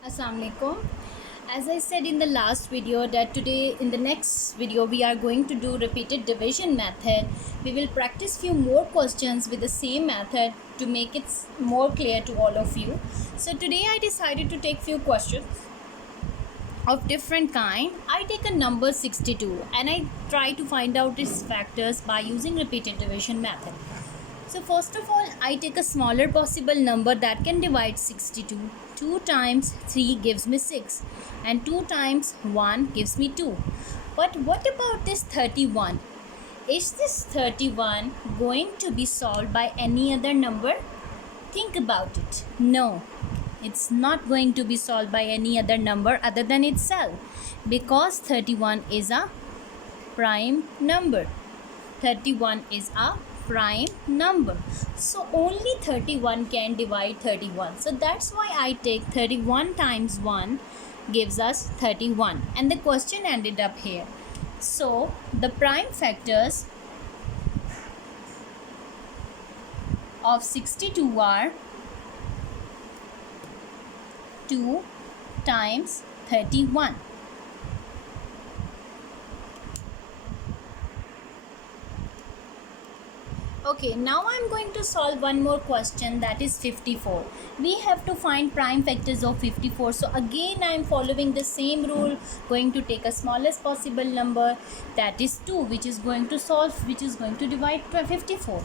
Assalamualaikum. As I said in the last video that today in the next video we are going to do repeated division method. We will practice few more questions with the same method to make it more clear to all of you. So today I decided to take few questions of different kind. I take a number 62 and I try to find out its factors by using repeated division method. So first of all, I take a smaller possible number that can divide 62. 2 times 3 gives me 6 and 2 times 1 gives me 2. But what about this 31? Is this 31 going to be solved by any other number? Think about it. No, it's not going to be solved by any other number other than itself, because 31 is a prime number. 31 is a prime number, so only 31 can divide 31. So that's why I take 31 times 1 gives us 31, and the question ended up here. So the prime factors of 62 are 2 times 31. Okay, now I'm going to solve one more question, that is 54. We have to find prime factors of 54. So again I'm following the same rule, going to take a smallest possible number, that is 2, which is going to divide 54.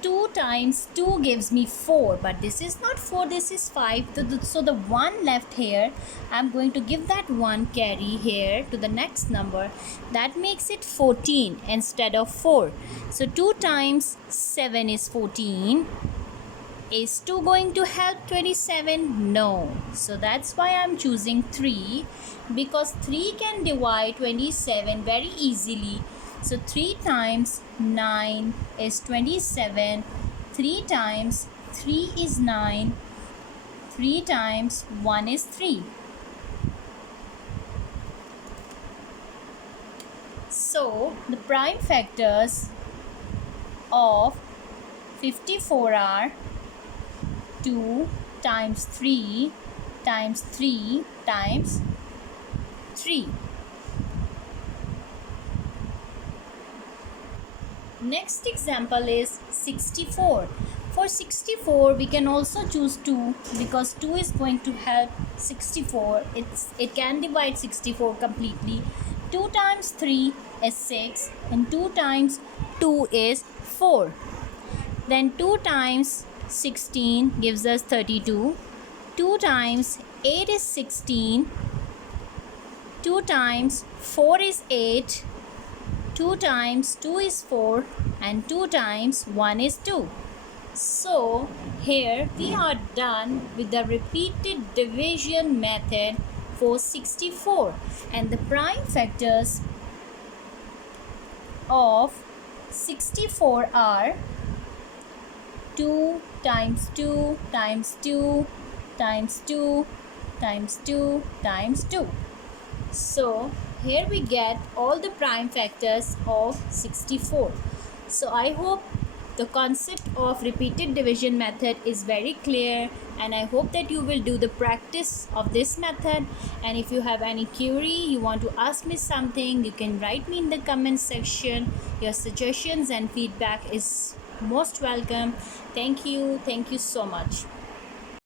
2 times 2 gives me 4, but this is not 4, this is 5. So the 1 left here, I'm going to give that 1 carry here to the next number. That makes it 14 instead of 4. So 2 times 7 is 14. Is 2 going to help 27? No. So that's why I'm choosing 3, because 3 can divide 27 very easily. So 3 times 9 is 27. 3 times 3 is 9. 3 times 1 is 3. So the prime factors of 54 are 2 times 3 times 3 times 3. Next example is 64. For 64 we can also choose 2, because 2 is going to help 64. It can divide 64 completely. 2 times 3 is 6 and 2 times 2 is 4. Then 2 times 16 gives us 32. 2 times 8 is 16. 2 times 4 is 8. 2 times 2 is 4 and 2 times 1 is 2. So here we are done with the repeated division method for 64, and the prime factors of 64 are 2 times 2 times 2 times 2 times 2 times 2. So here we get all the prime factors of 64. So I hope the concept of repeated division method is very clear, and I hope that you will do the practice of this method. And if you have any query, you want to ask me something, you can write me in the comment section. Your suggestions and feedback is most welcome. Thank you so much.